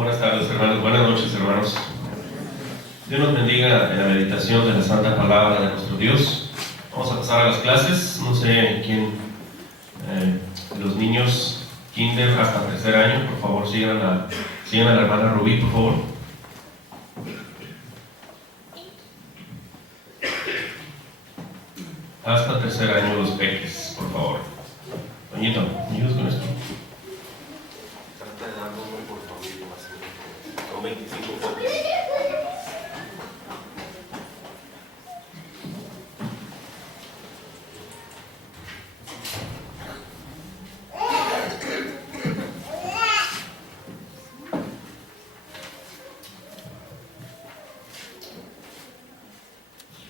Buenas tardes, hermanos. Buenas noches, hermanos. Dios nos bendiga en la meditación de la Santa Palabra de nuestro Dios. Vamos a pasar a las clases. No sé quién, los niños kinder hasta tercer año, por favor, sigan a la hermana Rubí, por favor. Hasta tercer año los peques, por favor. Doñito, ayúdanos con esto. Trata de dar uno por familia, más o menos. Son 25 fotos.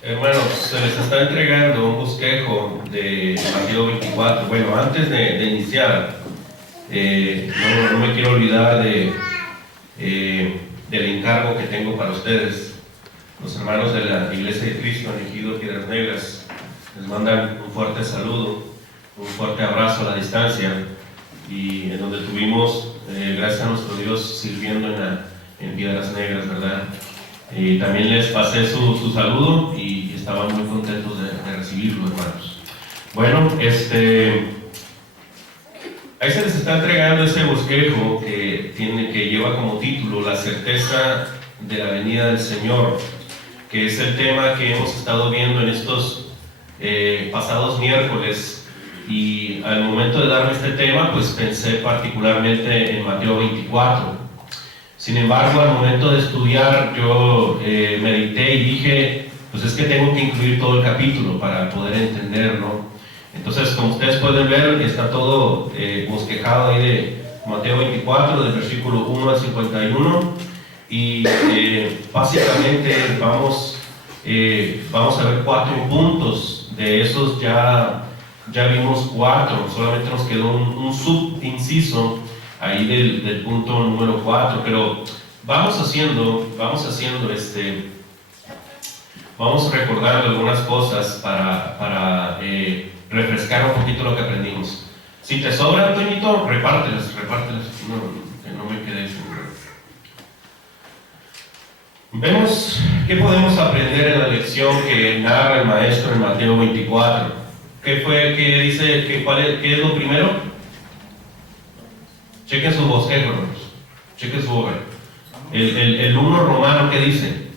Hermanos, se les está entregando un bosquejo de Mateo 24. Bueno, antes de iniciar, no me quiero olvidar del encargo que tengo para ustedes. Los hermanos de la Iglesia de Cristo en Ejido Piedras Negras les mandan un fuerte saludo, un fuerte abrazo a la distancia, y en donde tuvimos, gracias a nuestro Dios, sirviendo en Piedras Negras, ¿verdad? Y también les pasé su saludo y estaban muy contentos de recibirlo, hermanos. Bueno, ahí se les está entregando ese bosquejo que lleva como título La certeza de la venida del Señor, que es el tema que hemos estado viendo en estos pasados miércoles. Y al momento de darme este tema, pues pensé particularmente en Mateo 24. Sin embargo, al momento de estudiar, yo medité y dije, pues es que tengo que incluir todo el capítulo para poder entenderlo. Entonces, como ustedes pueden ver, está todo bosquejado ahí de Mateo 24, del versículo 1 al 51. Y básicamente vamos a ver 4 puntos. De esos ya vimos 4, solamente nos quedó un subinciso ahí del punto número 4, pero vamos recordando algunas cosas para refrescar un poquito lo que aprendimos. Si te sobra, Antoñito, repártelas, que no me quede sin. Vemos qué podemos aprender en la lección que narra el maestro en Mateo 24. ¿Qué dice? ¿Qué es lo primero? Chequen su bosquejo, hermanos. Chequen su obra. El 1 romano, ¿qué dice?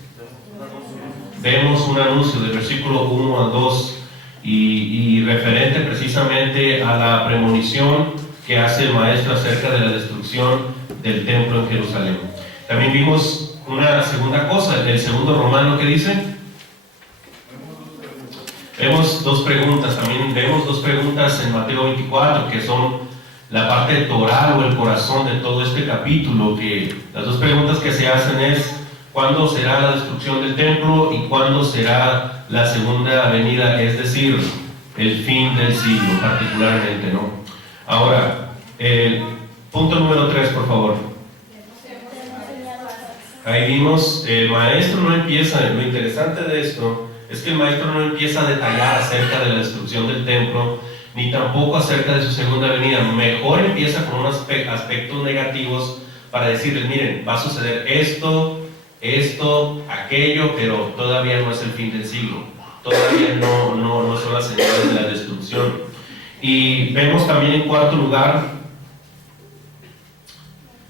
Vemos un anuncio del versículo 1 al 2 y referente precisamente a la premonición que hace el maestro acerca de la destrucción del templo en Jerusalén. También vimos una segunda cosa, el segundo romano, ¿qué dice? Vemos 2 preguntas, también vemos 2 preguntas en Mateo 24 que son la parte toral o el corazón de todo este capítulo, que las 2 preguntas que se hacen es ¿cuándo será la destrucción del templo y cuándo será la segunda venida? Es decir, el fin del siglo particularmente, ¿no? Ahora, punto número 3, por favor. Ahí vimos, el maestro no empieza, lo interesante de esto es que el maestro no empieza a detallar acerca de la destrucción del templo, ni tampoco acerca de su segunda venida. Mejor empieza con unos aspectos negativos para decirles, miren, va a suceder esto, aquello, pero todavía no es el fin del siglo. Todavía no son las señales de la destrucción. Y vemos también en cuarto lugar,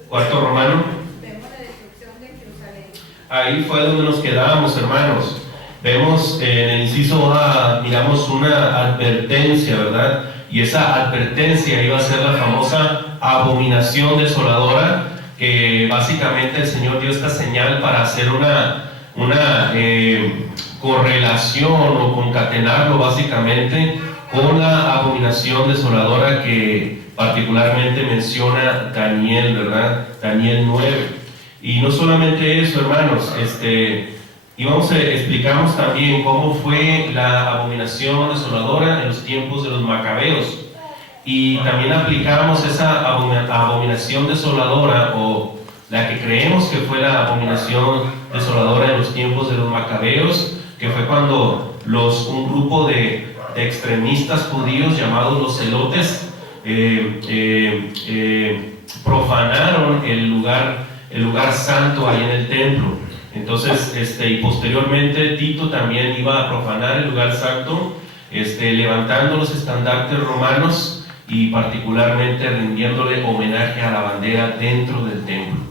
cuarto romano. Vemos la destrucción de Jerusalén. Ahí fue donde nos quedamos, hermanos. Vemos en el inciso A, miramos una advertencia, ¿verdad? Y esa advertencia iba a ser la famosa abominación desoladora, que básicamente el Señor dio esta señal para hacer una correlación o concatenarlo básicamente con la abominación desoladora que particularmente menciona Daniel, ¿verdad? Daniel 9. Y no solamente eso, hermanos, explicamos también cómo fue la abominación desoladora en los tiempos de los macabeos. Y también aplicamos esa abominación desoladora, o la que creemos que fue la abominación desoladora en los tiempos de los macabeos, que fue cuando un grupo de extremistas judíos llamados los celotes profanaron el lugar el lugar santo ahí en el templo. Entonces, y posteriormente Tito también iba a profanar el lugar santo, levantando los estandartes romanos y particularmente rindiéndole homenaje a la bandera dentro del templo.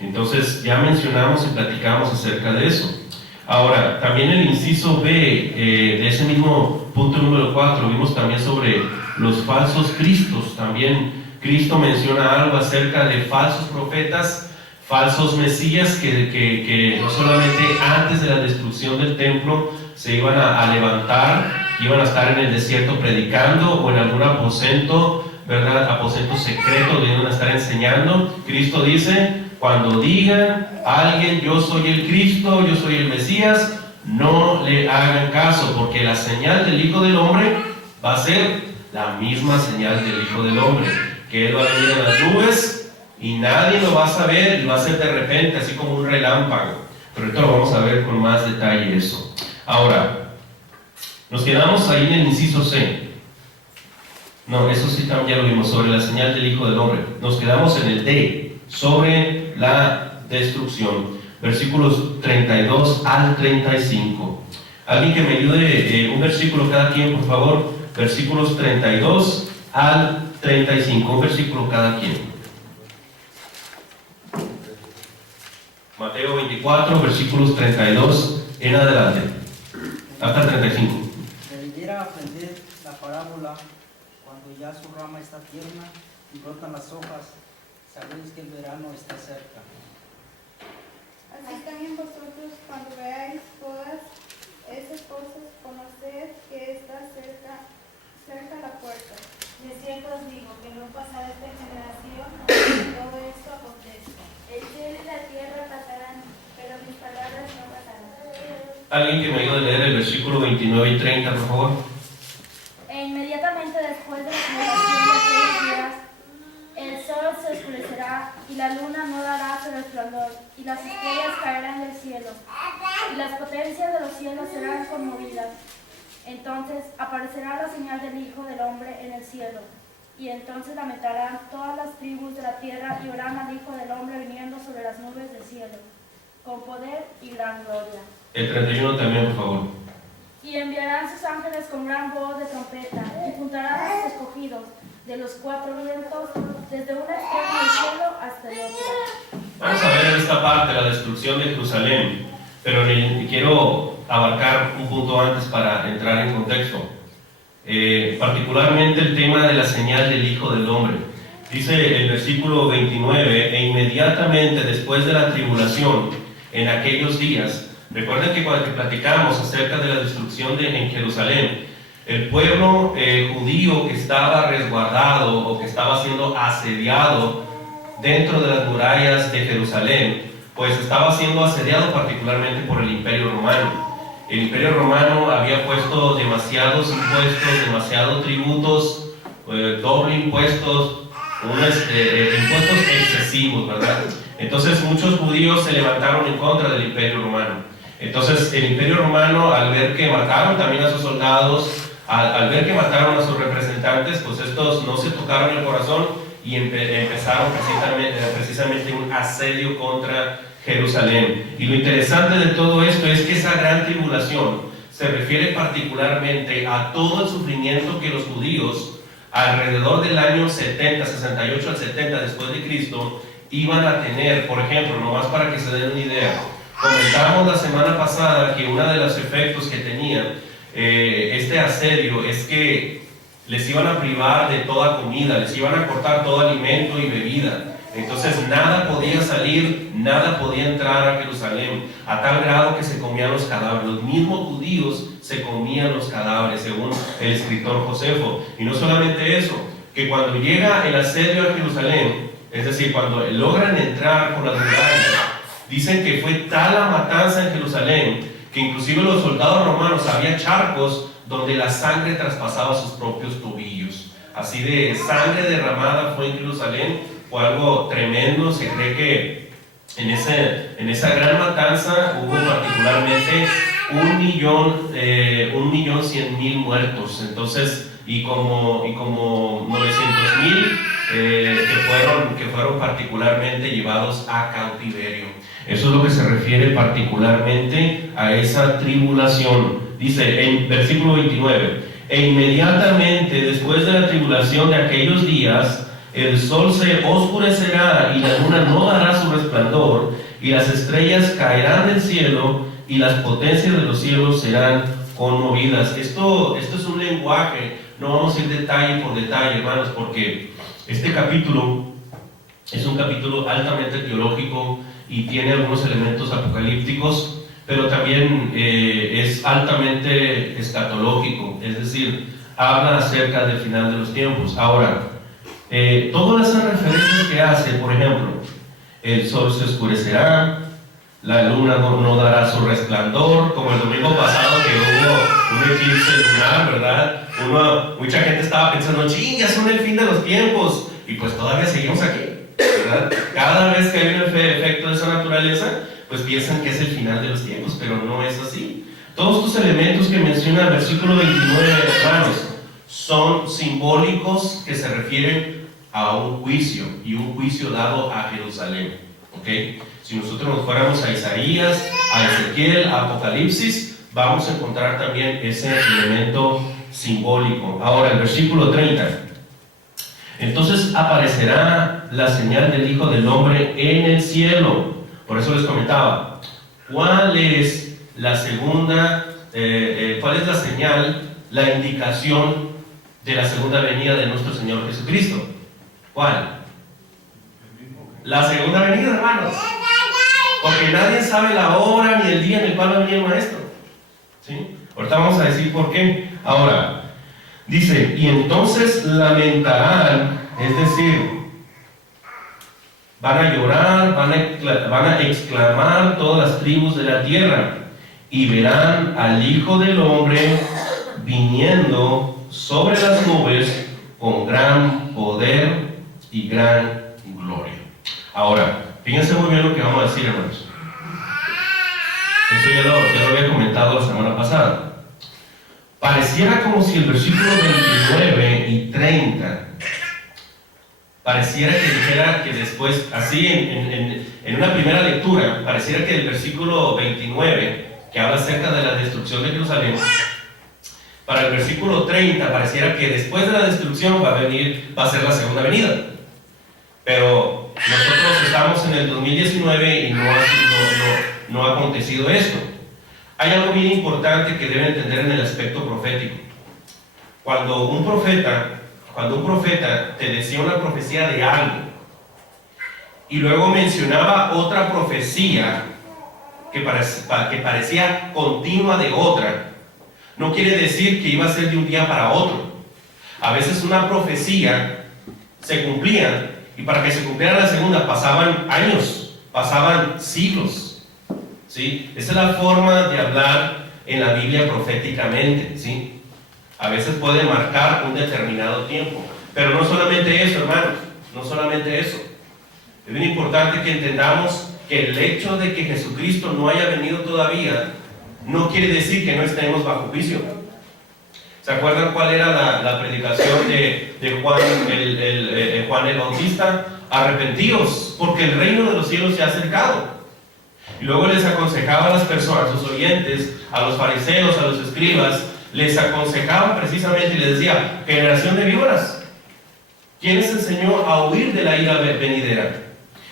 Entonces, ya mencionamos y platicamos acerca de eso. Ahora, también el inciso B de ese mismo punto número 4, vimos también sobre los falsos cristos. También Cristo menciona algo acerca de falsos profetas, falsos mesías que no solamente antes de la destrucción del templo se iban a levantar, iban a estar en el desierto predicando o en algún aposento, ¿verdad? Aposento secreto donde iban a estar enseñando. Cristo dice: cuando digan a alguien yo soy el Cristo, yo soy el Mesías, no le hagan caso, porque la señal del Hijo del Hombre va a ser la misma señal del Hijo del Hombre, que Él va a venir en las nubes y nadie lo va a saber, y va a ser de repente, así como un relámpago. Pero esto lo vamos a ver con más detalle eso. Ahora, nos quedamos ahí en el inciso C. No, eso sí también ya lo vimos, sobre la señal del Hijo del Hombre. Nos quedamos en el D, sobre la destrucción. Versículos 32 al 35. Alguien que me ayude, un versículo cada quien, por favor. Versículos 32 al 35. Un versículo cada quien. Mateo 24, versículos 32 en adelante, hasta el 35. Debiera aprender la parábola: cuando ya su rama está tierna y brotan las hojas, sabéis que el verano está cerca. Así también vosotros, cuando veáis todas esas cosas, conoced que está cerca la puerta. De cierto os digo que no pasará esta generación hasta que todo esto acontezca. El cielo y la tierra pasarán, pero mis palabras no pasarán. Alguien que me ayude a leer el versículo 29 y 30, por favor. E inmediatamente después de la generación de aquellos días, el sol se oscurecerá y la luna no dará su resplandor, y las estrellas caerán del cielo, y las potencias de los cielos serán conmovidas. Entonces aparecerá la señal del Hijo del Hombre en el cielo, y entonces lamentarán todas las tribus de la tierra y verán al Hijo del Hombre viniendo sobre las nubes del cielo, con poder y gran gloria. El 31 también, por favor. Y enviarán sus ángeles con gran voz de trompeta, y juntarán a sus escogidos de los cuatro vientos, desde un extremo del cielo hasta el otro. Vamos a ver esta parte, la destrucción de Jerusalén, pero quiero abarcar un punto antes para entrar en contexto. Particularmente el tema de la señal del Hijo del Hombre. Dice el versículo 29: e inmediatamente después de la tribulación, en aquellos días. Recuerden que cuando platicamos acerca de la destrucción en Jerusalén, el pueblo judío que estaba resguardado o que estaba siendo asediado dentro de las murallas de Jerusalén, pues estaba siendo asediado particularmente por el Imperio Romano. El Imperio Romano había puesto demasiados impuestos, demasiados tributos, doble impuestos, impuestos excesivos, ¿verdad? Entonces muchos judíos se levantaron en contra del Imperio Romano. Entonces el Imperio Romano, al ver que mataron también a sus soldados, al ver que mataron a sus representantes, pues estos no se tocaron el corazón y empezaron precisamente un asedio contra Jerusalén. Y lo interesante de todo esto es que esa gran tribulación se refiere particularmente a todo el sufrimiento que los judíos alrededor del año 70, 68 al 70 después de Cristo iban a tener. Por ejemplo, nomás para que se den una idea, comentamos la semana pasada que uno de los efectos que tenía este asedio es que les iban a privar de toda comida, les iban a cortar todo alimento y bebida. Entonces nada podía salir, nada podía entrar a Jerusalén, a tal grado que se comían los cadáveres. Los mismos judíos se comían los cadáveres, según el escritor Josefo. Y no solamente eso, que cuando llega el asedio a Jerusalén, es decir, cuando logran entrar por las murallas, dicen que fue tal la matanza en Jerusalén, que inclusive los soldados romanos, había charcos donde la sangre traspasaba sus propios tobillos. Así de sangre derramada fue en Jerusalén. Fue algo tremendo. Se cree que en esa gran matanza hubo particularmente 1.100.000 muertos. Entonces y como 900,000 que fueron particularmente llevados a cautiverio. Eso es lo que se refiere particularmente a esa tribulación. Dice en versículo 29, e inmediatamente después de la tribulación de aquellos días, el sol se oscurecerá y la luna no dará su resplandor, y las estrellas caerán del cielo, y las potencias de los cielos serán conmovidas. Esto es un lenguaje, no vamos a ir detalle por detalle, hermanos, porque este capítulo es un capítulo altamente teológico y tiene algunos elementos apocalípticos, pero también es altamente escatológico, es decir, habla acerca del final de los tiempos. Ahora, todas esas referencias que hace, por ejemplo, el sol se oscurecerá, la luna no dará su resplandor, como el domingo pasado que hubo un eclipse lunar, ¿verdad? Mucha gente estaba pensando, ¡ching, ya son el fin de los tiempos! Y pues todavía seguimos aquí, ¿verdad? Cada vez que hay un efecto de esa naturaleza, pues piensan que es el final de los tiempos, pero no es así. Todos estos elementos que menciona el versículo 29, hermanos, son simbólicos que se refieren a un juicio, y un juicio dado a Jerusalén, ¿ok? Si nosotros nos fuéramos a Isaías, a Ezequiel, a Apocalipsis, vamos a encontrar también ese elemento simbólico. Ahora, el versículo 30. Entonces aparecerá la señal del Hijo del Hombre en el cielo. Por eso les comentaba, ¿cuál es la segunda, cuál es la señal, la indicación de la segunda venida de nuestro Señor Jesucristo? ¿Cuál? La segunda venida, hermanos. Porque nadie sabe la hora ni el día en el cual va a venir el Maestro. ¿Sí? Ahorita vamos a decir por qué. Ahora, dice, y entonces lamentarán, es decir, van a llorar, van a exclamar todas las tribus de la tierra, y verán al Hijo del Hombre viniendo sobre las nubes con gran poder y gran gloria. Ahora, fíjense muy bien lo que vamos a decir, hermanos. Eso ya lo había comentado la semana pasada. Pareciera como si el versículo 29 y 30 pareciera que dijera que después, así en una primera lectura, pareciera que el versículo 29, que habla acerca de la destrucción de Jerusalén, para el versículo 30 pareciera que después de la destrucción va a ser la segunda venida. Pero nosotros estamos en el 2019 y no ha acontecido esto. Hay algo bien importante que deben entender en el aspecto profético. Cuando un profeta te decía una profecía de algo y luego mencionaba otra profecía que parecía continua de otra, no quiere decir que iba a ser de un día para otro. A veces una profecía se cumplía, y para que se cumpliera la segunda pasaban años, pasaban siglos, ¿sí? Esa es la forma de hablar en la Biblia proféticamente, ¿sí? A veces puede marcar un determinado tiempo, pero no solamente eso, hermanos, no solamente eso. Es bien importante que entendamos que el hecho de que Jesucristo no haya venido todavía no quiere decir que no estemos bajo juicio. ¿Se acuerdan cuál era la predicación de Juan el Bautista? Arrepentíos, porque el reino de los cielos se ha acercado. Y luego les aconsejaba a las personas, a sus oyentes, a los fariseos, a los escribas, les aconsejaba precisamente y les decía, generación de víboras, ¿quién les enseñó a huir de la ira venidera?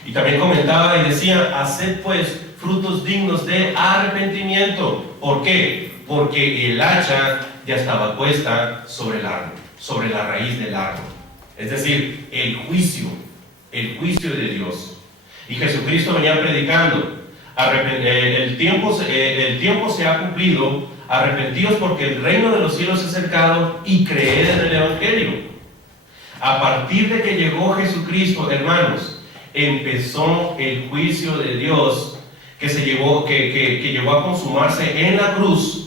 Y también comentaba y decía, haced pues frutos dignos de arrepentimiento. ¿Por qué? Porque el hacha ya estaba puesta sobre el árbol, sobre la raíz del árbol. Es decir, el juicio de Dios. Y Jesucristo venía predicando, el tiempo se ha cumplido, arrepentidos porque el reino de los cielos se ha acercado y creed en el Evangelio. A partir de que llegó Jesucristo, hermanos, empezó el juicio de Dios que llegó a consumarse en la cruz.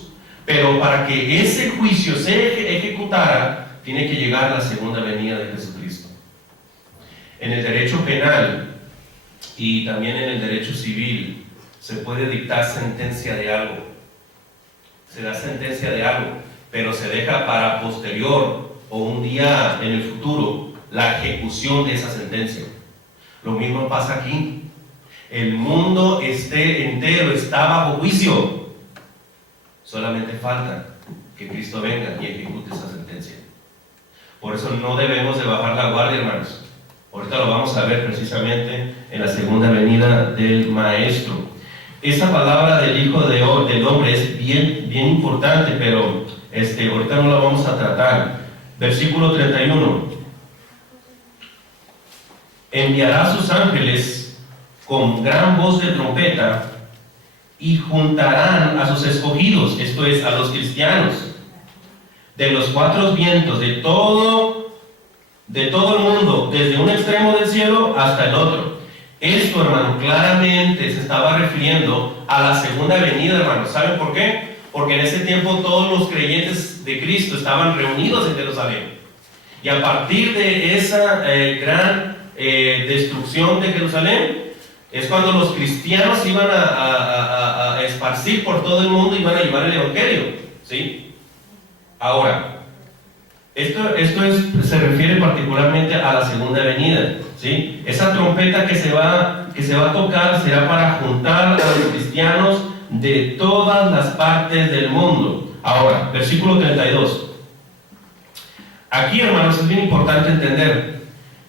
Pero para que ese juicio se ejecutara, tiene que llegar la segunda venida de Jesucristo. En el derecho penal y también en el derecho civil se puede dictar sentencia de algo. Se da sentencia de algo, pero se deja para posterior o un día en el futuro la ejecución de esa sentencia. Lo mismo pasa aquí. El mundo entero está bajo juicio. Solamente falta que Cristo venga y ejecute esa sentencia. Por eso no debemos de bajar la guardia, hermanos. Ahorita lo vamos a ver precisamente en la segunda venida del Maestro. Esa palabra del Hijo del Hombre es bien importante, pero ahorita no la vamos a tratar. Versículo 31. Enviará a sus ángeles con gran voz de trompeta y juntarán a sus escogidos, esto es, a los cristianos, de los cuatro vientos, de todo el mundo, desde un extremo del cielo hasta el otro. Esto, hermano, claramente se estaba refiriendo a la segunda venida, hermano. ¿Saben por qué? Porque en ese tiempo todos los creyentes de Cristo estaban reunidos en Jerusalén. Y a partir de esa gran destrucción de Jerusalén, es cuando los cristianos iban a esparcir por todo el mundo y iban a llevar el Evangelio, ¿sí? Ahora, esto se refiere particularmente a la segunda venida, ¿sí? Esa trompeta que se va a tocar será para juntar a los cristianos de todas las partes del mundo. Ahora, versículo 32. Aquí, hermanos, es bien importante entender.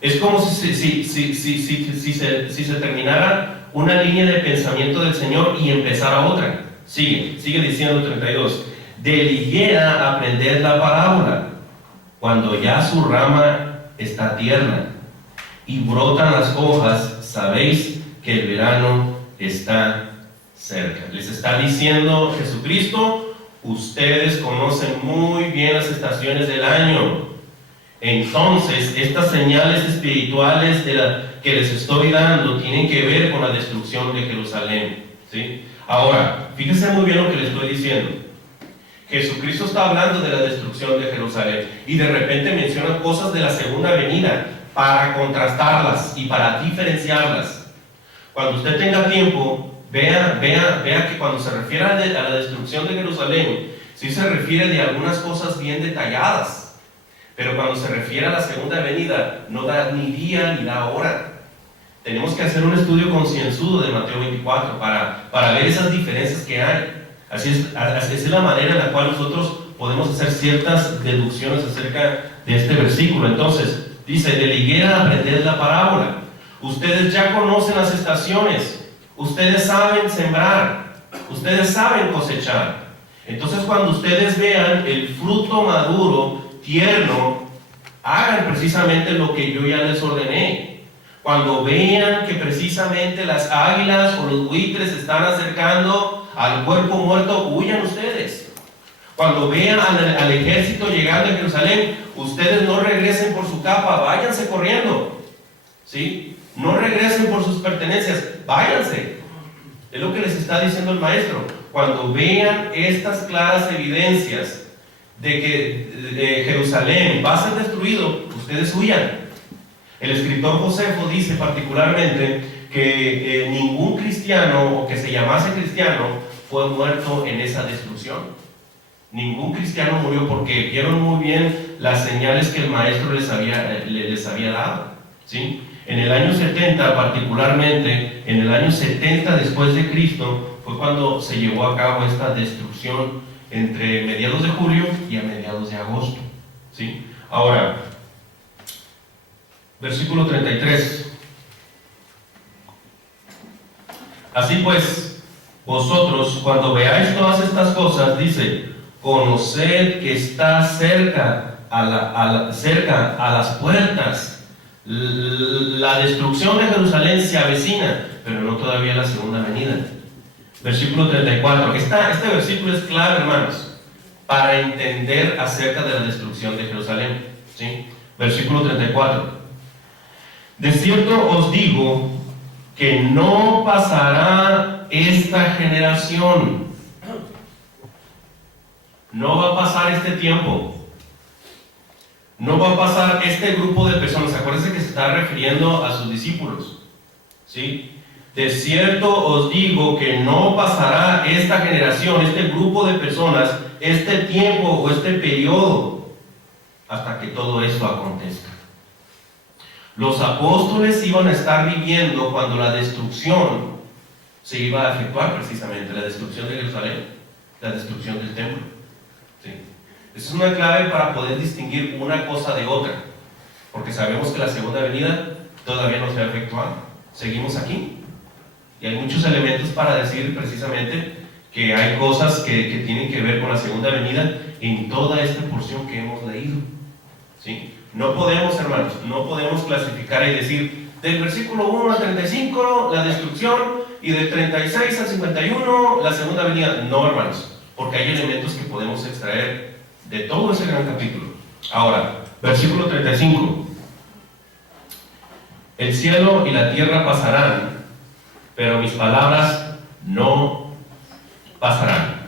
Es como si se terminara una línea de pensamiento del Señor y empezara otra. Sigue diciendo 32. De higuera aprended la parábola, cuando ya su rama está tierna y brotan las hojas, sabéis que el verano está cerca. Les está diciendo Jesucristo, ustedes conocen muy bien las estaciones del año. Entonces, estas señales espirituales que les estoy dando tienen que ver con la destrucción de Jerusalén, ¿sí? Ahora, fíjense muy bien lo que les estoy diciendo. Jesucristo está hablando de la destrucción de Jerusalén y de repente menciona cosas de la segunda venida para contrastarlas y para diferenciarlas. Cuando usted tenga tiempo, vea que cuando se refiere a la destrucción de Jerusalén, sí se refiere de algunas cosas bien detalladas. Pero cuando se refiere a la segunda venida, no da ni día ni da hora. Tenemos que hacer un estudio concienzudo de Mateo 24 para ver esas diferencias que hay. Así es la manera en la cual nosotros podemos hacer ciertas deducciones acerca de este versículo. Entonces, dice, de la higuera aprended la parábola. Ustedes ya conocen las estaciones. Ustedes saben sembrar. Ustedes saben cosechar. Entonces, cuando ustedes vean el fruto maduro, tierno, hagan precisamente lo que yo ya les ordené. Cuando vean que precisamente las águilas o los buitres se están acercando al cuerpo muerto, huyan ustedes. Cuando vean al ejército llegando a Jerusalén, ustedes no regresen por su capa, váyanse corriendo, ¿sí? No regresen por sus pertenencias, váyanse. Es lo que les está diciendo el Maestro. Cuando vean estas claras evidencias de que Jerusalén va a ser destruido, ustedes huyan. El escritor Josefo dice particularmente que ningún cristiano o que se llamase cristiano fue muerto en esa destrucción. Ningún cristiano murió porque vieron muy bien las señales que el Maestro les había dado, ¿sí? En el año 70, particularmente en el año 70 después de Cristo, fue cuando se llevó a cabo esta destrucción entre mediados de julio y a mediados de agosto, ¿sí? Ahora, versículo 33. Así pues, vosotros cuando veáis todas estas cosas, dice, conoced que está cerca a las puertas. La destrucción de Jerusalén se avecina, pero no todavía la segunda venida. Versículo 34. Este versículo es clave, hermanos, para entender acerca de la destrucción de Jerusalén, ¿sí? Versículo 34. De cierto os digo que no pasará esta generación. No va a pasar este tiempo. No va a pasar este grupo de personas. Acuérdense que se está refiriendo a sus discípulos, ¿sí? De cierto os digo que no pasará esta generación, este grupo de personas, este tiempo o este periodo, hasta que todo esto acontezca. Los apóstoles iban a estar viviendo cuando la destrucción se iba a efectuar, precisamente la destrucción de Jerusalén, la destrucción del templo. ¿Sí? Esa es una clave para poder distinguir una cosa de otra, porque sabemos que la segunda venida todavía no se ha efectuado. Seguimos aquí y hay muchos elementos para decir precisamente que hay cosas que tienen que ver con la segunda venida en toda esta porción que hemos leído. ¿Sí? No podemos, hermanos, no podemos clasificar y decir del versículo 1 al 35 la destrucción y del 36 al 51 la segunda venida. No, hermanos, porque hay elementos que podemos extraer de todo ese gran capítulo. Ahora, versículo 35. El cielo y la tierra pasarán, pero mis palabras no pasarán.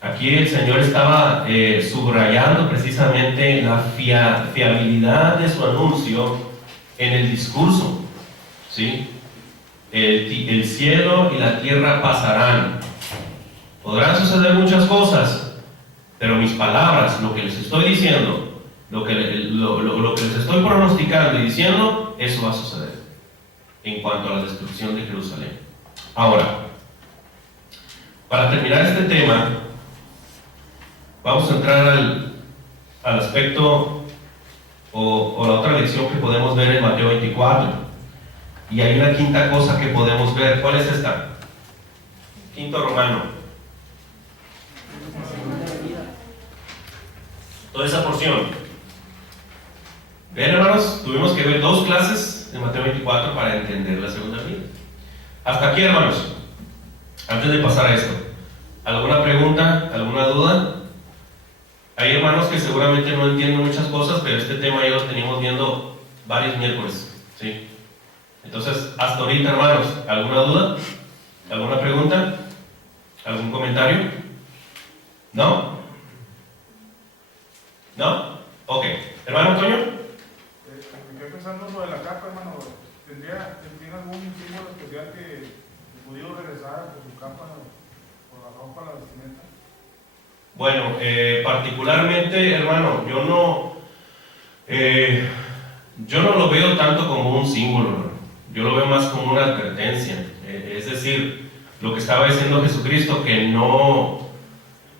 Aquí el Señor estaba subrayando precisamente la fiabilidad de su anuncio en el discurso. ¿Sí? El cielo y la tierra pasarán. Podrán suceder muchas cosas, pero mis palabras, lo que les estoy diciendo, lo que les estoy pronosticando y diciendo, eso va a suceder en cuanto a la destrucción de Jerusalén. Ahora, para terminar este tema, vamos a entrar al aspecto o la otra lección que podemos ver en Mateo 24. Y hay una quinta cosa que podemos ver. ¿Cuál es esta? Quinto romano. Toda esa porción. Ven, hermanos, tuvimos que ver 2 clases de Mateo 24 para entender la segunda venida. Hasta aquí, hermanos. Antes de pasar a esto, ¿alguna pregunta? ¿Alguna duda? Hay hermanos que seguramente no entienden muchas cosas, pero este tema ya lo teníamos viendo varios miércoles, ¿sí? Entonces, hasta ahorita, hermanos, ¿alguna duda? ¿Alguna pregunta? ¿Algún comentario? ¿No? ¿No? Ok. ¿Hermano Antonio? Me quedé pensando lo de la capa, hermano. ¿Tiene algún símbolo especial que el judío regresara por su capa, por la ropa, la vestimenta? Bueno, particularmente, hermano, yo no lo veo tanto como un símbolo, ¿no? Yo lo veo más como una advertencia. Es decir, lo que estaba diciendo Jesucristo, que no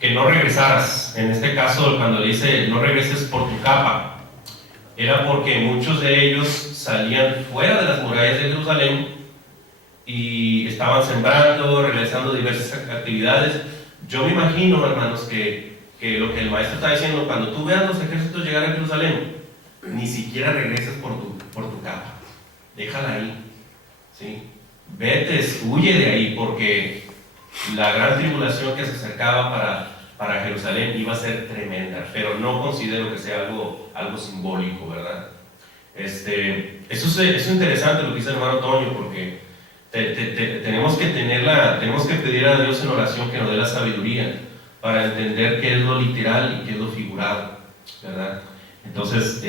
regresaras. En este caso, cuando le dice no regreses por tu capa, era porque muchos de ellos salían fuera de las murallas de Jerusalén y estaban sembrando, realizando diversas actividades. Yo me imagino, hermanos, que lo que el maestro está diciendo, cuando tú veas los ejércitos llegar a Jerusalén, ni siquiera regreses por tu capa, déjala ahí, ¿sí? Vete, huye de ahí, porque la gran tribulación que se acercaba para Jerusalén iba a ser tremenda, pero no considero que sea algo simbólico, ¿verdad? Eso es interesante lo que dice el hermano Antonio, porque tenemos que pedir a Dios en oración que nos dé la sabiduría para entender qué es lo literal y qué es lo figurado, ¿verdad? Entonces,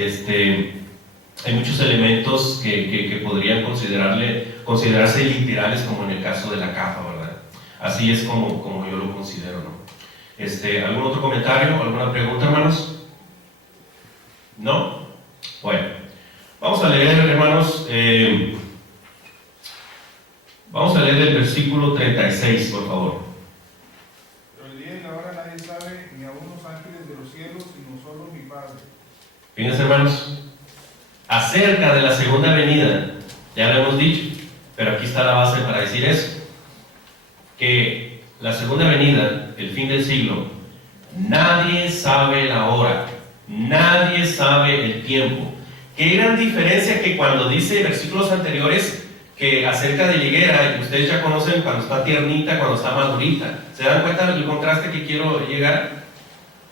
hay muchos elementos que podrían considerarse literales, como en el caso de la capa, ¿verdad? Así es como yo lo considero, ¿no? ¿Algún otro comentario? ¿Alguna pregunta, hermanos? ¿No? Bueno, vamos a leer, hermanos, vamos a leer el versículo 36, por favor. Pero el día y la hora nadie sabe, ni aun los ángeles de los cielos, sino solo mi Padre. Fíjense, hermanos, acerca de la segunda venida, ya lo hemos dicho, pero aquí está la base para decir eso, que la segunda venida, el fin del siglo, nadie sabe la hora, nadie sabe el tiempo. Qué gran diferencia que cuando dice versículos anteriores que acerca de la higuera, y ustedes ya conocen cuando está tiernita, cuando está madurita. ¿Se dan cuenta del contraste que quiero llegar?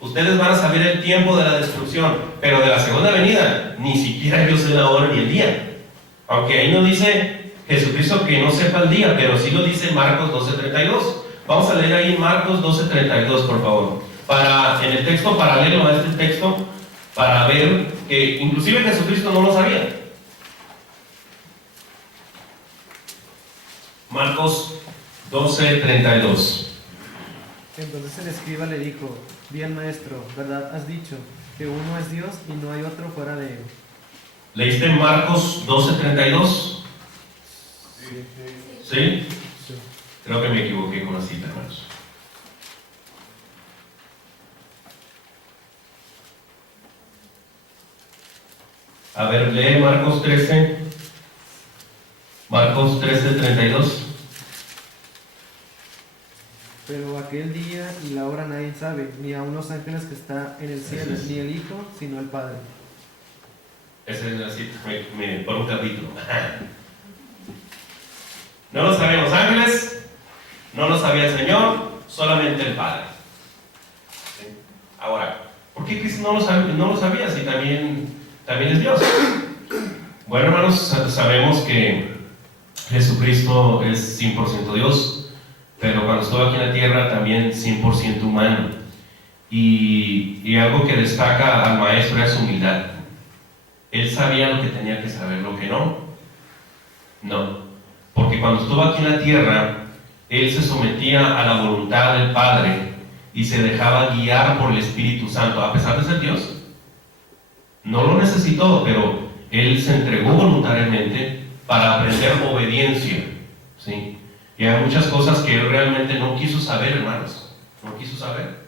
Ustedes van a saber el tiempo de la destrucción, pero de la segunda venida, ni siquiera yo sé la hora ni el día. Aunque ahí no dice Jesucristo que no sepa el día, pero sí lo dice Marcos 12:32. Vamos a leer ahí Marcos 12:32, por favor. En el texto paralelo a este texto, para ver que inclusive Jesucristo no lo sabía. Marcos 12:32. Entonces el escriba le dijo: bien, maestro, ¿verdad has dicho? que uno es Dios y no hay otro fuera de él. ¿Leíste Marcos 12:32? Sí. ¿Sí? Sí. Creo que me equivoqué con la cita, hermanos. A ver, lee Marcos 13. Marcos 13:32. Pero aquel día y la hora nadie sabe, ni aun los ángeles que está en el cielo, Ese es. ni el Hijo, sino el Padre. Esa es la cita, por un capítulo. No lo sabían los ángeles, no lo sabía el Señor, solamente el Padre. ¿Sí? Ahora, ¿por qué Cristo no lo sabía si también es Dios? Bueno, hermanos, sabemos que Jesucristo es 100% Dios, pero cuando estuvo aquí en la tierra también 100% humano. Y algo que destaca al maestro es su humildad. Él sabía lo que tenía que saber, lo que no. Porque cuando estuvo aquí en la tierra, él se sometía a la voluntad del Padre y se dejaba guiar por el Espíritu Santo, a pesar de ser Dios. No lo necesitó, pero él se entregó voluntariamente para aprender obediencia, ¿sí? Y hay muchas cosas que él realmente no quiso saber, hermanos. No quiso saber.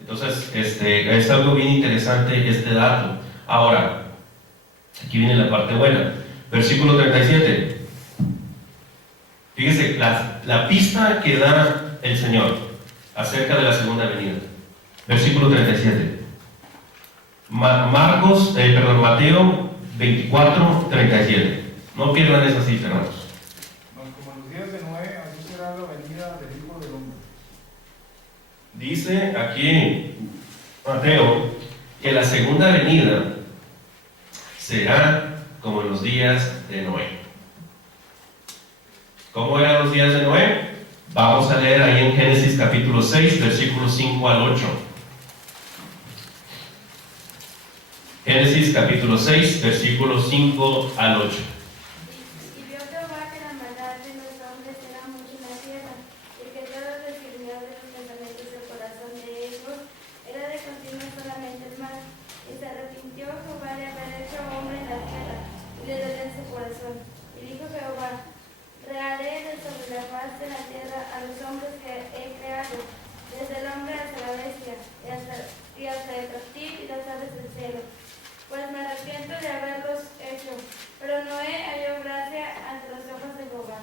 Entonces, es algo bien interesante este dato. Ahora, aquí viene la parte buena. Versículo 37. Fíjese, la pista que da el Señor acerca de la segunda venida. Versículo 37. Mateo 24:37. No pierdan esa cita, hermanos. Como en los días de Noé, así será la venida del Hijo del Hombre. Dice aquí Mateo que la segunda venida será como en los días de Noé. ¿Cómo eran los días de Noé? Vamos a leer ahí en Génesis capítulo 6, versículos 5 al 8. Génesis capítulo 6, versículos 5 al 8. Y vio Jehová que la maldad de los hombres era mucha en la tierra, y que todo el designio de los pensamientos del corazón de ellos era de continuo solamente el mal. Y se arrepintió Jehová de haber hecho hombre en la tierra, y le dolió en su corazón. Y dijo Jehová: Crearé de sobre la faz de la tierra a los hombres que he creado, desde el hombre hasta la bestia, y hasta el reptil y las aves del cielo. Pues me arrepiento de haberlos hecho. Pero Noé halló gracia ante los ojos de Jehová.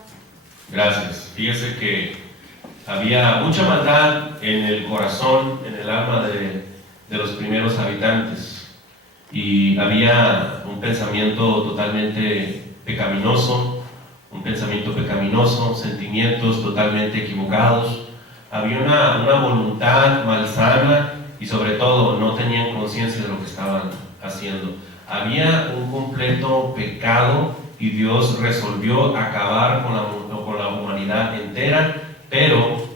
Gracias. Fíjese que había mucha maldad en el corazón, en el alma de los primeros habitantes. Y había un pensamiento totalmente pecaminoso, sentimientos totalmente equivocados. Había una voluntad malsana y sobre todo no tenían conciencia de lo que estaban haciendo. Había un completo pecado y Dios resolvió acabar con la humanidad entera, pero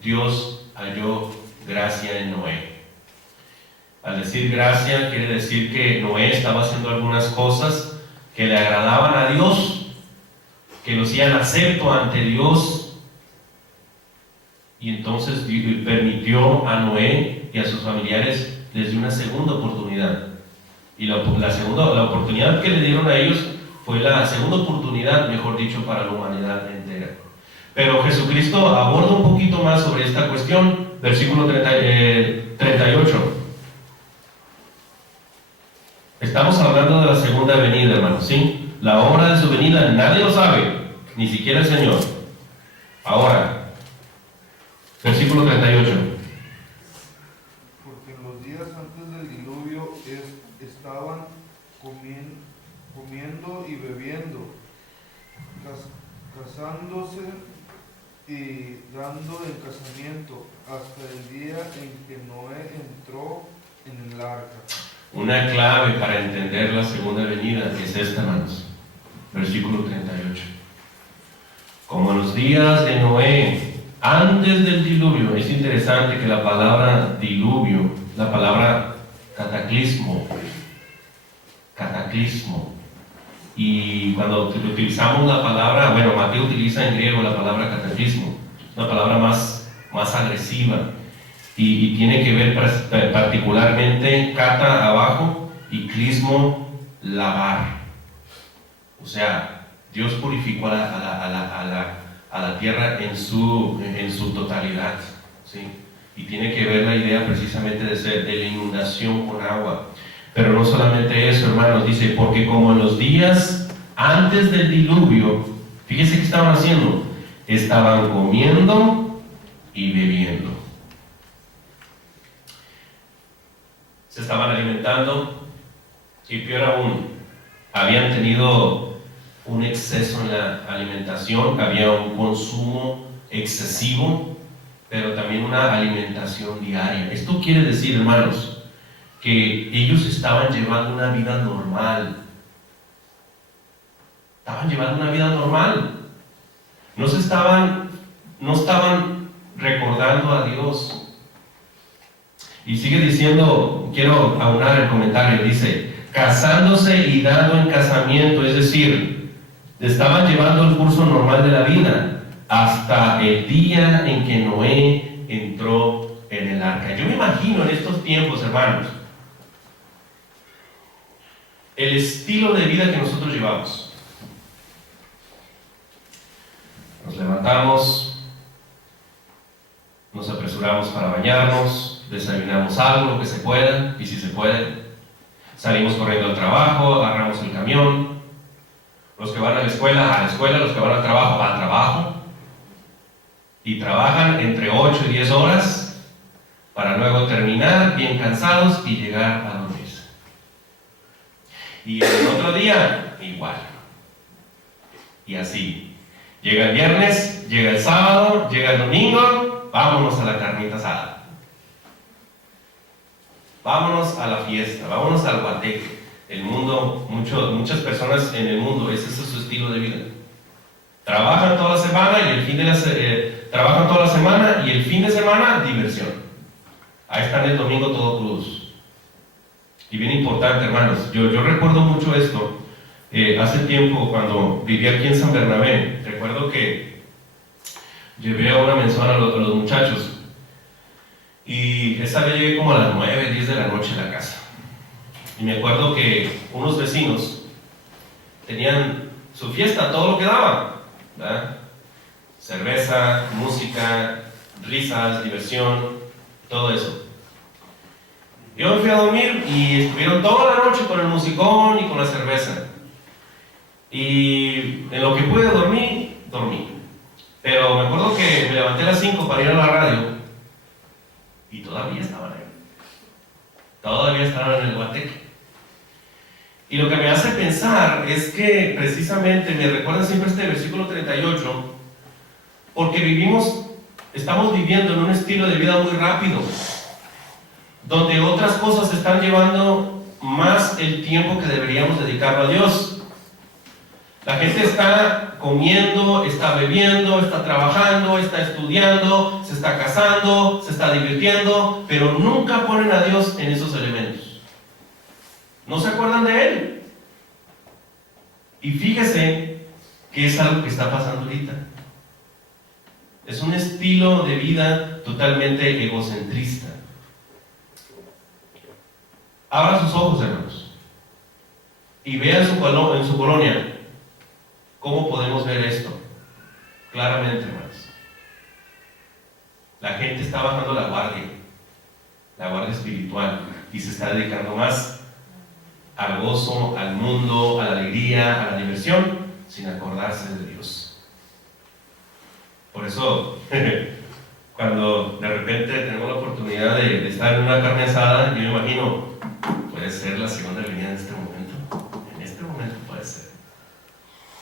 Dios halló gracia en Noé. Al decir gracia quiere decir que Noé estaba haciendo algunas cosas que le agradaban a Dios, que lo hacían acepto ante Dios, y entonces permitió a Noé y a sus familiares les dio una segunda oportunidad. Y la oportunidad que le dieron a ellos fue la segunda oportunidad, mejor dicho, para la humanidad entera. Pero Jesucristo aborda un poquito más sobre esta cuestión, versículo 38. Estamos hablando de la segunda venida, hermanos, ¿sí? La hora de su venida nadie lo sabe, ni siquiera el Señor. Ahora, versículo 38. Porque en los días antes del diluvio estaban comiendo y bebiendo, casándose y dando en casamiento, hasta el día en que Noé entró en el arca. Una clave para entender la segunda venida es esta, hermanos. Versículo 38. Como en los días de Noé, antes del diluvio. Es interesante que la palabra diluvio, la palabra cataclismo, y cuando utilizamos la palabra, Mateo utiliza en griego la palabra cataclismo, una palabra más agresiva. y tiene que ver particularmente kata abajo y clismo lavar. O sea, Dios purificó a la tierra en su totalidad, ¿sí? Y tiene que ver la idea precisamente de la inundación con agua. Pero no solamente eso, hermanos, dice, porque como en los días antes del diluvio, fíjense qué estaban haciendo, estaban comiendo y bebiendo. Se estaban alimentando y peor aún, habían tenido un exceso en la alimentación, había un consumo excesivo, pero también una alimentación diaria. Esto quiere decir, hermanos, que ellos estaban llevando una vida normal. Estaban llevando una vida normal. No estaban recordando a Dios. Y sigue diciendo, quiero aunar el comentario, dice, casándose y dando en casamiento, es decir, estaban llevando el curso normal de la vida hasta el día en que Noé entró en el arca. Yo me imagino en estos tiempos, hermanos, el estilo de vida que nosotros llevamos. Nos levantamos, nos apresuramos para bañarnos, desayunamos algo, lo que se pueda, y si se puede, salimos corriendo al trabajo, agarramos el camión, los que van a la escuela, los que van al trabajo, y trabajan entre 8 y 10 horas para luego terminar bien cansados y llegar a dormirse. Y el otro día, igual. Y así. Llega el viernes, llega el sábado, llega el domingo, vámonos a la carnita asada. Vámonos a la fiesta, vámonos al guateque. El mundo, muchas personas en el mundo, ese es su estilo de vida. Trabajan toda la semana y trabajan toda la semana y el fin de semana, diversión. Ahí están el domingo todo crudos. Y bien importante, hermanos, yo recuerdo mucho esto. Hace tiempo, cuando vivía aquí en San Bernabé, recuerdo que llevé a una mensual a los muchachos. Y esa vez llegué como a las 9, 10 de la noche a la casa. Y me acuerdo que unos vecinos tenían su fiesta, todo lo que daba, ¿verdad? Cerveza, música, risas, diversión, todo eso. Yo me fui a dormir y estuvieron toda la noche con el musicón y con la cerveza. Y en lo que pude dormí. Pero me acuerdo que me levanté a las 5 para ir a la radio y todavía estaban ahí. Todavía estaban en el guateque. Y lo que me hace pensar es que precisamente me recuerda siempre este versículo 38, porque estamos viviendo en un estilo de vida muy rápido, donde otras cosas están llevando más el tiempo que deberíamos dedicarlo a Dios. La gente está comiendo, está bebiendo, está trabajando, está estudiando, se está casando, se está divirtiendo, pero nunca ponen a Dios en esos elementos. No se acuerdan de Él. Y fíjese que es algo que está pasando ahorita. Es un estilo de vida totalmente egocentrista. Abra sus ojos, hermanos, y vean en su colonia cómo podemos ver esto claramente, hermanos. La gente está bajando la guardia espiritual, y se está dedicando más al gozo, al mundo, a la alegría, a la diversión, sin acordarse de Dios. Por eso, cuando de repente tenemos la oportunidad de estar en una carne asada, yo me imagino, puede ser la segunda venida en este momento. En este momento puede ser.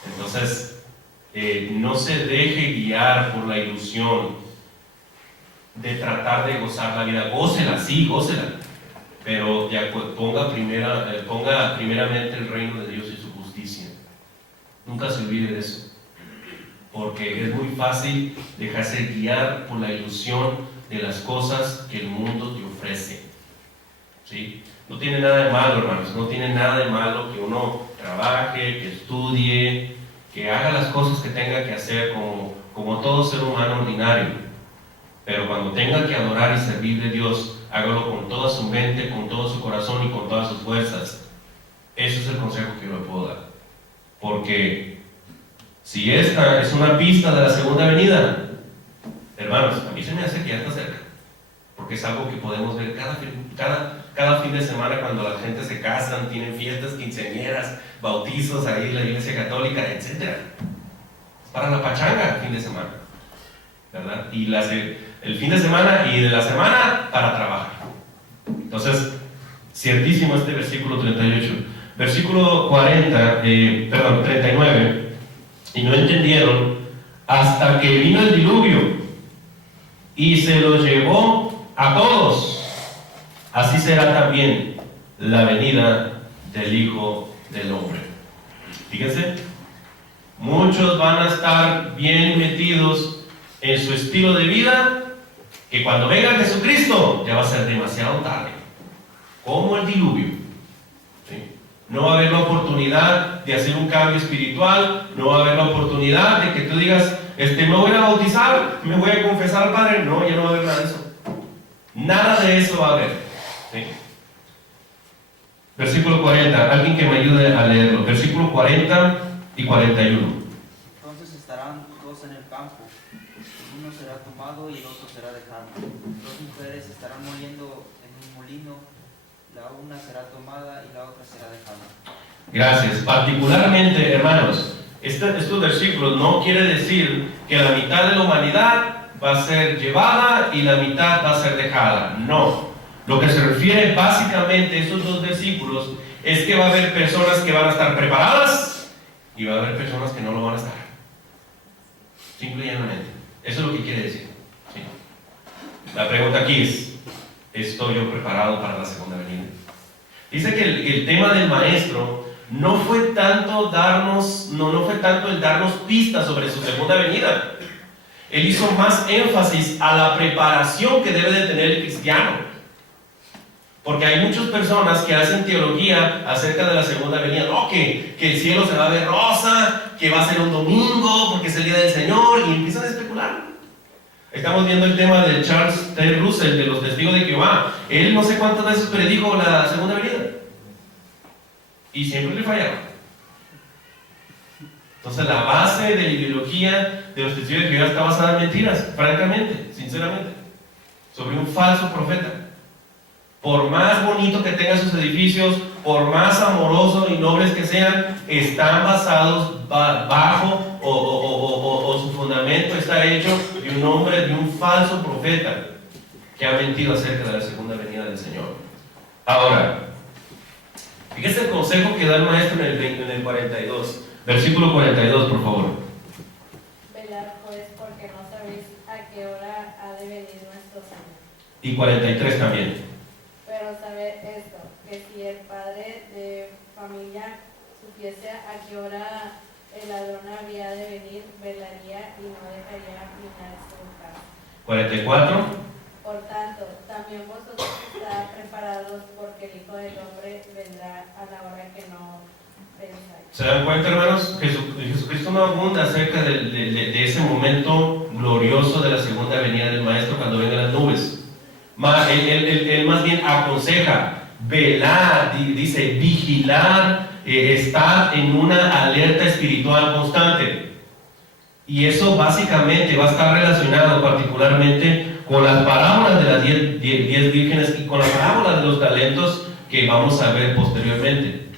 Entonces, no se deje guiar por la ilusión de tratar de gozar la vida. Gócela, sí, gócela, pero ponga primeramente el reino de Dios y su justicia. Nunca se olvide de eso, porque es muy fácil dejarse guiar por la ilusión de las cosas que el mundo te ofrece, ¿sí? No tiene nada de malo, hermanos, no tiene nada de malo que uno trabaje, que estudie, que haga las cosas que tenga que hacer como todo ser humano ordinario. Pero cuando tenga que adorar y servir de Dios, hágalo con toda su mente, con todo su corazón y con todas sus fuerzas. Ese es el consejo que yo le puedo dar. Porque si esta es una pista de la segunda venida, hermanos, a mí se me hace que ya está cerca. Porque es algo que podemos ver cada fin de semana cuando la gente se casan, tienen fiestas quinceañeras, bautizos ahí en la iglesia católica, etc. Es para la pachanga el fin de semana, ¿verdad? Y el fin de semana y de la semana para trabajar. Entonces, ciertísimo este versículo 38. Versículo 39. Y no entendieron hasta que vino el diluvio y se los llevó a todos. Así será también la venida del Hijo del Hombre. Fíjense, muchos van a estar bien metidos en su estilo de vida, que cuando venga Jesucristo ya va a ser demasiado tarde, como el diluvio. ¿Sí? No va a haber la oportunidad de hacer un cambio espiritual, no va a haber la oportunidad de que tú digas, me voy a bautizar, me voy a confesar al Padre. No, ya no va a haber nada de eso. Nada de eso va a haber. ¿Sí? Versículo 40, alguien que me ayude a leerlo. Versículo 40 y 41. Entonces estarán dos en el campo, uno será tomado y el otro será dejado. Dos mujeres estarán moliendo en un molino, la una será tomada y la otra será dejada. Gracias. Particularmente, hermanos, estos versículos no quiere decir que la mitad de la humanidad va a ser llevada y la mitad va a ser dejada. No. Lo que se refiere básicamente a estos dos versículos es que va a haber personas que van a estar preparadas y va a haber personas que no lo van a estar. Simple y llanamente. Eso es lo que quiere decir. ¿Sí? La pregunta aquí es, ¿estoy yo preparado para la segunda venida? Dice que el tema del maestro no fue tanto el darnos pistas sobre su segunda venida. Él hizo más énfasis a la preparación que debe de tener el cristiano. Porque hay muchas personas que hacen teología acerca de la segunda venida. No, que el cielo se va a ver rosa, que va a ser un domingo, porque es el día del Señor, y empiezan a especular. Estamos viendo el tema de Charles T. Russell, de los testigos de Jehová. Él no sé cuántas veces predijo la segunda venida. Y siempre le fallaba. Entonces la base de la ideología de los testigos de Jehová está basada en mentiras, francamente, sinceramente. Sobre un falso profeta. Por más bonito que tengan sus edificios, por más amorosos y nobles que sean, están basados bajo o su fundamento está hecho de un hombre, de un falso profeta que ha mentido acerca de la segunda venida del Señor. Ahora, fíjese el consejo que da el maestro en el 42, versículo 42, por favor. Velad pues, porque no sabéis a qué hora ha de venir nuestro Señor. Y 43 también. Pero sabed esto, que si el padre de familia supiese a qué hora el ladrón había de venir, velaría y no dejaría minar su casa. 44. Por tanto, también vosotros estad preparados, porque el Hijo del Hombre vendrá a la hora que no pensáis. ¿Se dan cuenta, hermanos? Jesucristo no abunda acerca de ese momento glorioso de la segunda venida del Maestro cuando vengan las nubes. Él más bien aconseja, velar, dice, vigilar, estar en una alerta espiritual constante. Y eso básicamente va a estar relacionado particularmente con las parábolas de las 10 vírgenes y con las parábolas de los talentos que vamos a ver posteriormente.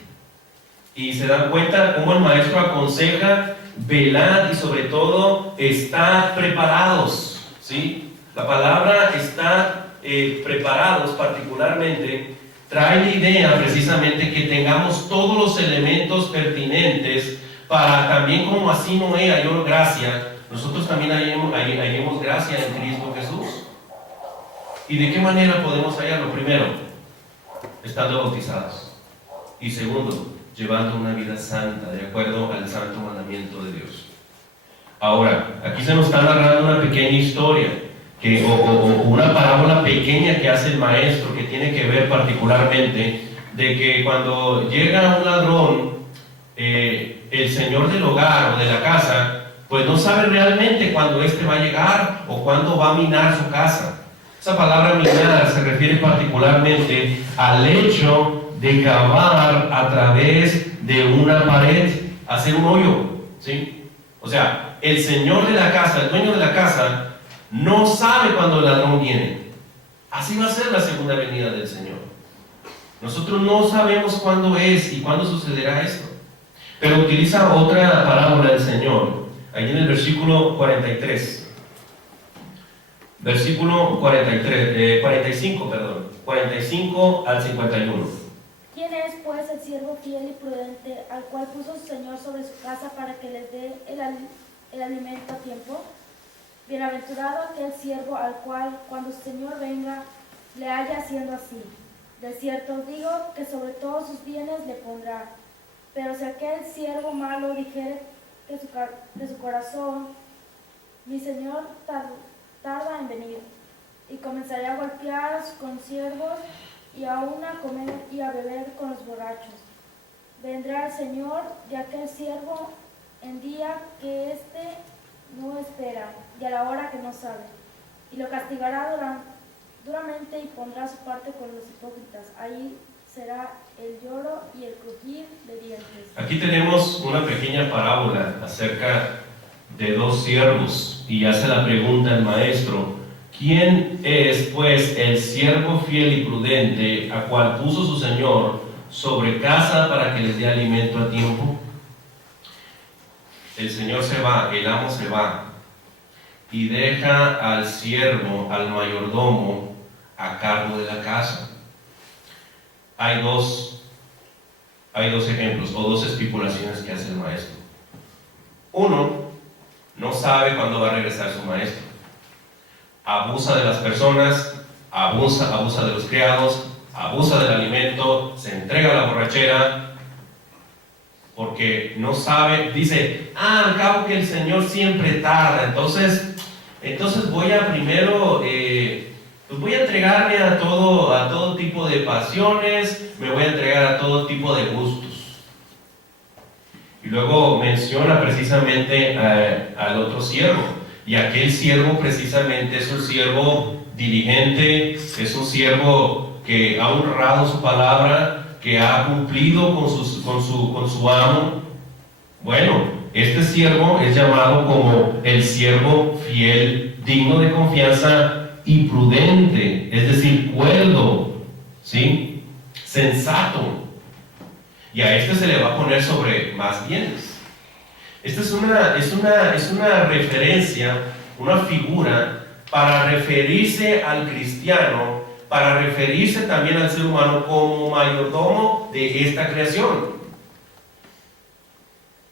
Y se dan cuenta cómo el maestro aconseja velar y sobre todo estar preparados, ¿sí? La palabra estar preparados particularmente trae la idea precisamente que tengamos todos los elementos pertinentes para también como así Noé halló gracia, nosotros también hallemos gracia en Cristo Jesús. ¿Y de qué manera podemos hallarlo? Primero, estando bautizados. Y segundo, llevando una vida santa, de acuerdo al santo mandamiento de Dios. Ahora, aquí se nos está narrando una pequeña historia, o una parábola pequeña que hace el maestro, que tiene que ver particularmente de que cuando llega un ladrón, el señor del hogar o de la casa pues no sabe realmente cuándo éste va a llegar o cuándo va a minar su casa. Esa palabra minar se refiere particularmente al hecho de cavar a través de una pared, hacer un hoyo, ¿sí? O sea, el señor de la casa, el dueño de la casa, no sabe cuándo el ladrón viene. Así va a ser la segunda venida del Señor. Nosotros no sabemos cuándo es y cuándo sucederá esto. Pero utiliza otra parábola del Señor, allí en el versículo 43. Versículo 45 al 51. ¿Quién es, pues, el siervo fiel y prudente, al cual puso su Señor sobre su casa para que les dé el alimento a tiempo? Bienaventurado aquel siervo al cual, cuando su Señor venga, le haya haciendo así. De cierto os digo que sobre todos sus bienes le pondrá. Pero si aquel siervo malo dijere de su corazón, mi Señor tarda en venir, y comenzaré a golpear a sus consiervos, y aún a comer y a beber con los borrachos, vendrá el Señor de aquel siervo en día que éste no espera, y a la hora que no sabe, y lo castigará duramente, y pondrá su parte con los hipócritas. Ahí será el lloro y el crujir de dientes. Aquí tenemos una pequeña parábola acerca de dos siervos, y hace la pregunta el maestro: ¿quién es, pues, el siervo fiel y prudente, a cual puso su Señor sobre casa para que les dé alimento a tiempo? El Señor se va, el amo se va, y deja al siervo, al mayordomo, a cargo de la casa. Hay dos ejemplos o dos estipulaciones que hace el maestro. Uno, no sabe cuándo va a regresar su maestro. Abusa de las personas, abusa de los criados, abusa del alimento, se entrega a la borrachera, porque no sabe, dice, al cabo que el Señor siempre tarda, entonces voy a primero, pues voy a entregarme a todo tipo de pasiones, me voy a entregar a todo tipo de gustos. Y luego menciona precisamente al otro siervo, y aquel siervo precisamente es un siervo diligente, es un siervo que ha honrado su palabra, que ha cumplido con su amo. Bueno, este siervo es llamado como el siervo fiel, digno de confianza y prudente, es decir, cuerdo, ¿sí? Sensato. Y a este se le va a poner sobre más bienes. Esta es una referencia, una figura para referirse al cristiano, para referirse también al ser humano como mayordomo de esta creación.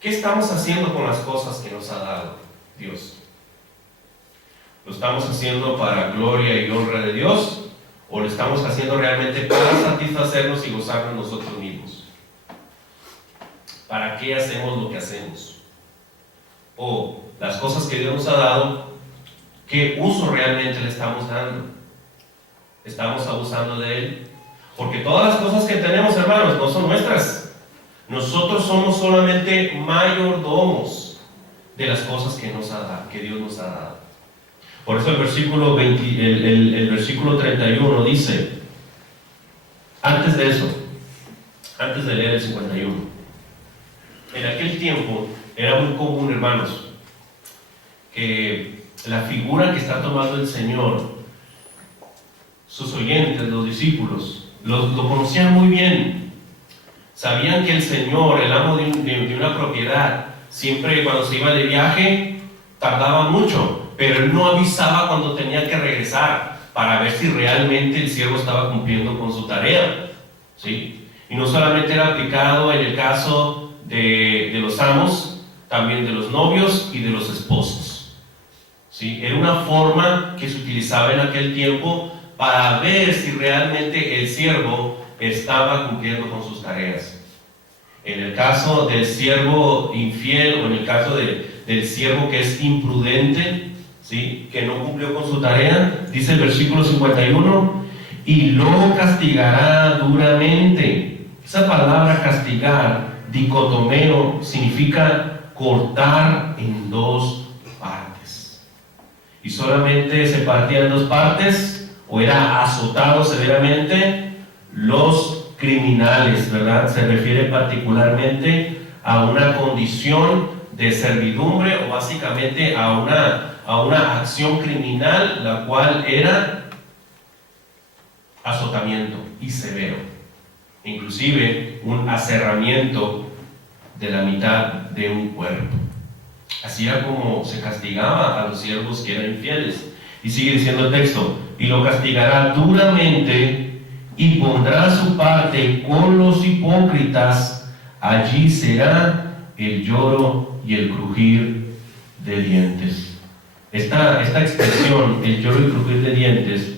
¿Qué estamos haciendo con las cosas que nos ha dado Dios? ¿Lo estamos haciendo para gloria y honra de Dios? ¿O lo estamos haciendo realmente para satisfacernos y gozarnos nosotros mismos? ¿Para qué hacemos lo que hacemos? O las cosas que Dios nos ha dado, ¿qué uso realmente le estamos dando? ¿Estamos abusando de Él? Porque todas las cosas que tenemos, hermanos, no son nuestras. Nosotros somos solamente mayordomos de las cosas que Dios nos ha dado. Por eso el versículo 31 dice, antes de leer el 51, en aquel tiempo era muy común, hermanos, que la figura que está tomando el Señor, sus oyentes, los discípulos, lo conocían muy bien. Sabían que el Señor, el amo de una propiedad, siempre cuando se iba de viaje, tardaba mucho, pero él no avisaba cuando tenía que regresar para ver si realmente el siervo estaba cumpliendo con su tarea, ¿sí? Y no solamente era aplicado en el caso de los amos, también de los novios y de los esposos, ¿sí? Era una forma que se utilizaba en aquel tiempo para ver si realmente el siervo estaba cumpliendo con sus tareas. En el caso del siervo infiel, o en el caso del siervo que es imprudente, ¿sí?, que no cumplió con su tarea, dice el versículo 51, y lo castigará duramente. Esa palabra castigar, dicotomeo, significa cortar en dos partes. Y solamente se partía en dos partes, o era azotado severamente los criminales, ¿verdad? Se refiere particularmente a una condición de servidumbre, o básicamente a una acción criminal, la cual era azotamiento y severo, inclusive un aserramiento de la mitad de un cuerpo. Así era como se castigaba a los siervos que eran infieles. Y sigue diciendo el texto: y lo castigará duramente y pondrá su parte con los hipócritas, allí será el lloro y el crujir de dientes. Esta expresión, el lloro y crujir de dientes,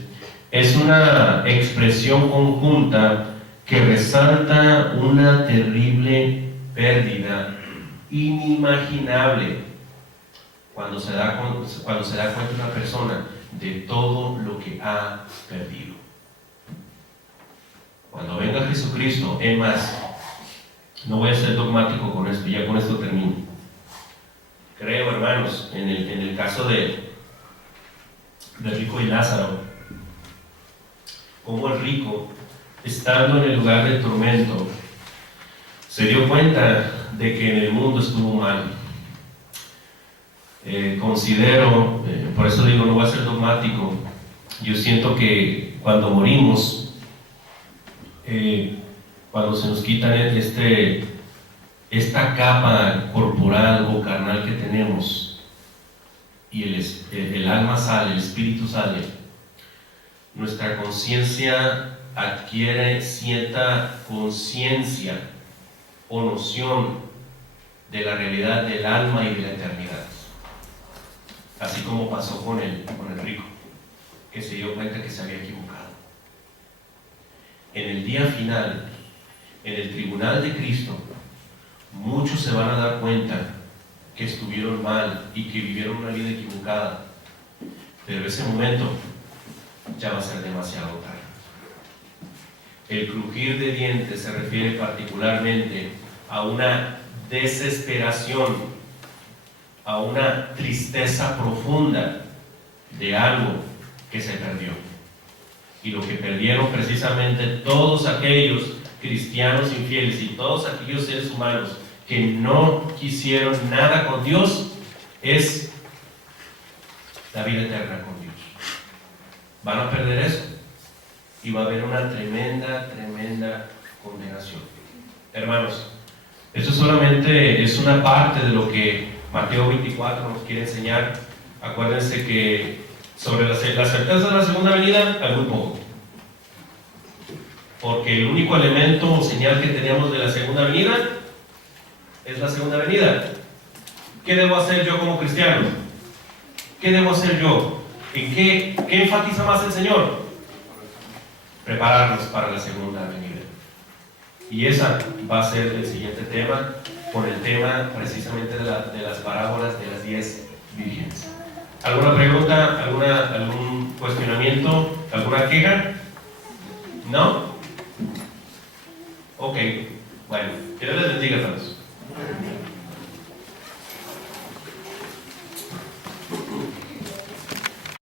es una expresión conjunta que resalta una terrible pérdida inimaginable cuando se da cuenta una persona de todo lo que ha perdido. Cuando venga Jesucristo, es más, no voy a ser dogmático con esto, ya con esto termino. Creo, hermanos, en el caso de rico y Lázaro, como el rico, estando en el lugar del tormento, se dio cuenta de que en el mundo estuvo mal. Considero, por eso digo, no voy a ser dogmático, yo siento que cuando morimos, cuando se nos quitan esta capa corporal o carnal que tenemos, y el alma sale, el espíritu sale, nuestra conciencia adquiere cierta conciencia o noción de la realidad del alma y de la eternidad. Así como pasó con el rico, que se dio cuenta que se había equivocado. En el día final, en el tribunal de Cristo, muchos se van a dar cuenta que estuvieron mal y que vivieron una vida equivocada, pero ese momento ya va a ser demasiado tarde. El crujir de dientes se refiere particularmente a una desesperación, a una tristeza profunda de algo que se perdió. Y lo que perdieron precisamente todos aquellos cristianos infieles y todos aquellos seres humanos que no quisieron nada con Dios es la vida eterna con Dios. Van a perder eso y va a haber una tremenda condenación. Hermanos, esto solamente es una parte de lo que Mateo 24 nos quiere enseñar. Acuérdense que sobre la certeza de la segunda venida hay muy poco, porque el único elemento o señal que teníamos de la segunda venida es la segunda venida. ¿Qué debo hacer yo como cristiano? ¿Qué debo hacer yo? ¿En qué enfatiza más el Señor? Prepararnos para la segunda venida. Y esa va a ser el siguiente tema, con el tema precisamente de las parábolas de las 10 vírgenes. ¿Alguna pregunta? ¿Algún cuestionamiento? ¿Alguna queja? ¿No? Ok, bueno, que Dios les bendiga a todos.